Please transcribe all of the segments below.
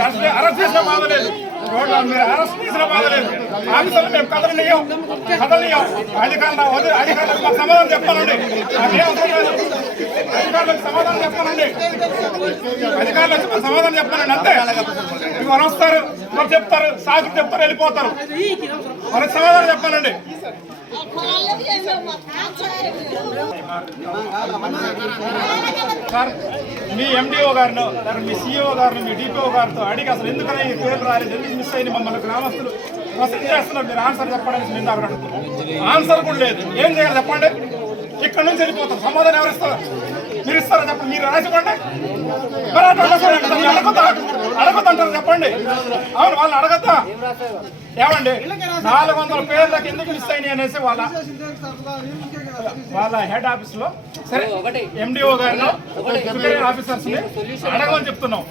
మీరు అరెస్ట్ చేసిన బాధ లేదు, మీరు అరెస్ట్ చేసిన బాధ లేదు. ఆఫీసర్లు మేము కదలనీయం అధికారులకు మాకు సమాధానం చెప్పాలండి. నాకేం అవసరం లేదు, అధికారులకు సమాధానం చెప్పాలండి. అధికారులకు మాకు సమాధానం చెప్పాలండి. అంతే. వాళ్ళు వస్తారు, వాళ్ళు చెప్తారు, సాకులు చెప్తారు, వెళ్ళిపోతారు. వాళ్ళకి సమాధానం చెప్పాలండి. సార్, మీ ఎండిఓ గారిను, మీ సిఇఓ గారిని, మీ డిపిఓ గారితో అడిగి అసలు ఎందుకని ఈ పేరు రాలేదు, ఎందుకు మిస్ అయింది, మమ్మల్ని గ్రామస్తులు వసతి చేస్తున్నారు, మీరు ఆన్సర్ చెప్పడానికి మేము దగ్గర అడుగుతున్నాం. ఆన్సర్ కూడా లేదు. ఏం చేయాలి చెప్పండి? ఇక్కడ నుంచి వెళ్ళిపోతాం. సమాధానం ఎవరు ఇస్తారు? మీరు ఇస్తారా చెప్పండి? మీరు రాసివ్వండి. మరి అడగద్దంటారు చెప్పండి. అవును, వాళ్ళని అడగద్దా? ఏమండి 400 పేర్లకు ఎందుకు మిస్ అయినాయి అనేసి వాళ్ళ హెడ్ ఆఫీస్ లో సరే ఎండిఓ గారిలో ఆఫీసర్స్ అడగమని చెప్తున్నాం.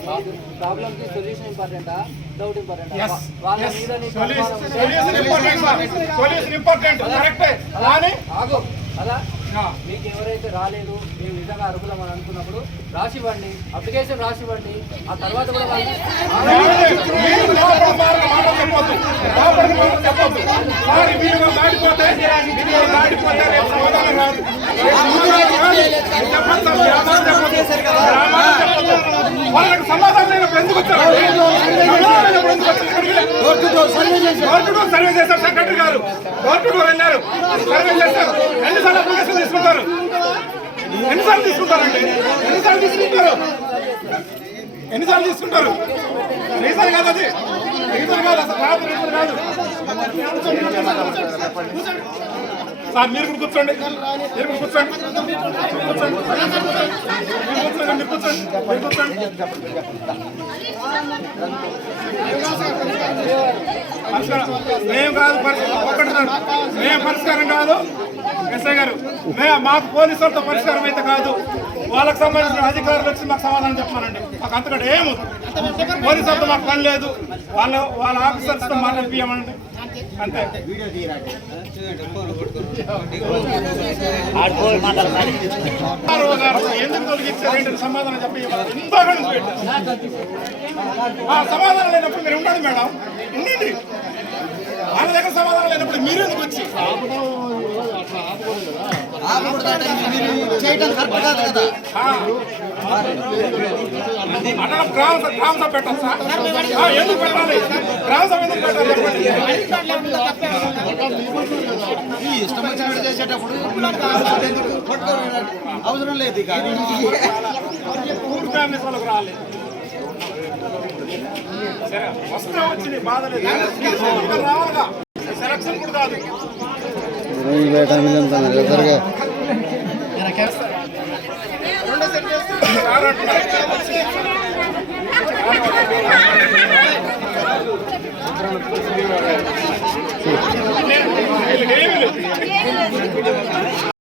సొల్యూషన్ ఇంపార్టెంట్, కరెక్టే. అలా మీకు ఎవరైతే రాలేదు, మేము నిజంగా అర్హులం అని అనుకున్నప్పుడు రాసివ్వండి, అప్లికేషన్ రాసివ్వండి. ఆ తర్వాత కూడా వాళ్ళకి సమాధానం ఎందుకు సర్వే చేశారు సెక్రటరీ గారు, డోర్ టు డోర్ వెళ్ళారు, సర్వే చేశారు. ఎన్నిసార్లు అప్లికేషన్ తీసుకుంటారు? ఎన్నిసార్లు తీసుకుంటారండి? ఎన్నిసార్లు తీసుకుంటారు? రీజన్ కాదు అది, రీజన్ కాదు అసలు, కాదు రీజన్ కాదు. సార్ మీరు కూడా కూర్చోండి, మీరు కూడా కూర్చోండి, మేము కాదు ఒకటి సార్, మేము పరిష్కారం కాదు. ఎస్ఐ గారు, మాకు పోలీసులతో పరిష్కారం అయితే కాదు, వాళ్ళకి సంబంధించిన అధికారులు వచ్చి మాకు సమాధానం చెప్పానండి. మాకు అంతకంటే ఏమో పోలీసులతో మాకు పని లేదు, వాళ్ళ ఆఫీసర్స్తో మాట్లాడిపియమండి అంతే. ఎందుకు తొలగించారు సమాధానం చెప్పి సమాధానం లేనప్పుడు మీరు ఉండండి మేడం, ఉండండి. వాళ్ళ దగ్గర సమాధానం లేనప్పుడు మీరు ఎందుకు వచ్చి గ్రామ సభ పెట్టాలి సార్? ఎందుకు పెట్టాలి? గ్రామ సభ ఎందుకు పెట్టాలి చెప్పండి? ఇష్టం వచ్చినట్టు చేసేటప్పుడు అవసరం లేదు. ఊరు ఫ్యామిలీస్ వాళ్ళకి రాలేదు, వస్త్రం వచ్చింది, బాధ లేదు, రావాలిగా. సెలక్షన్ కూడా కాదు.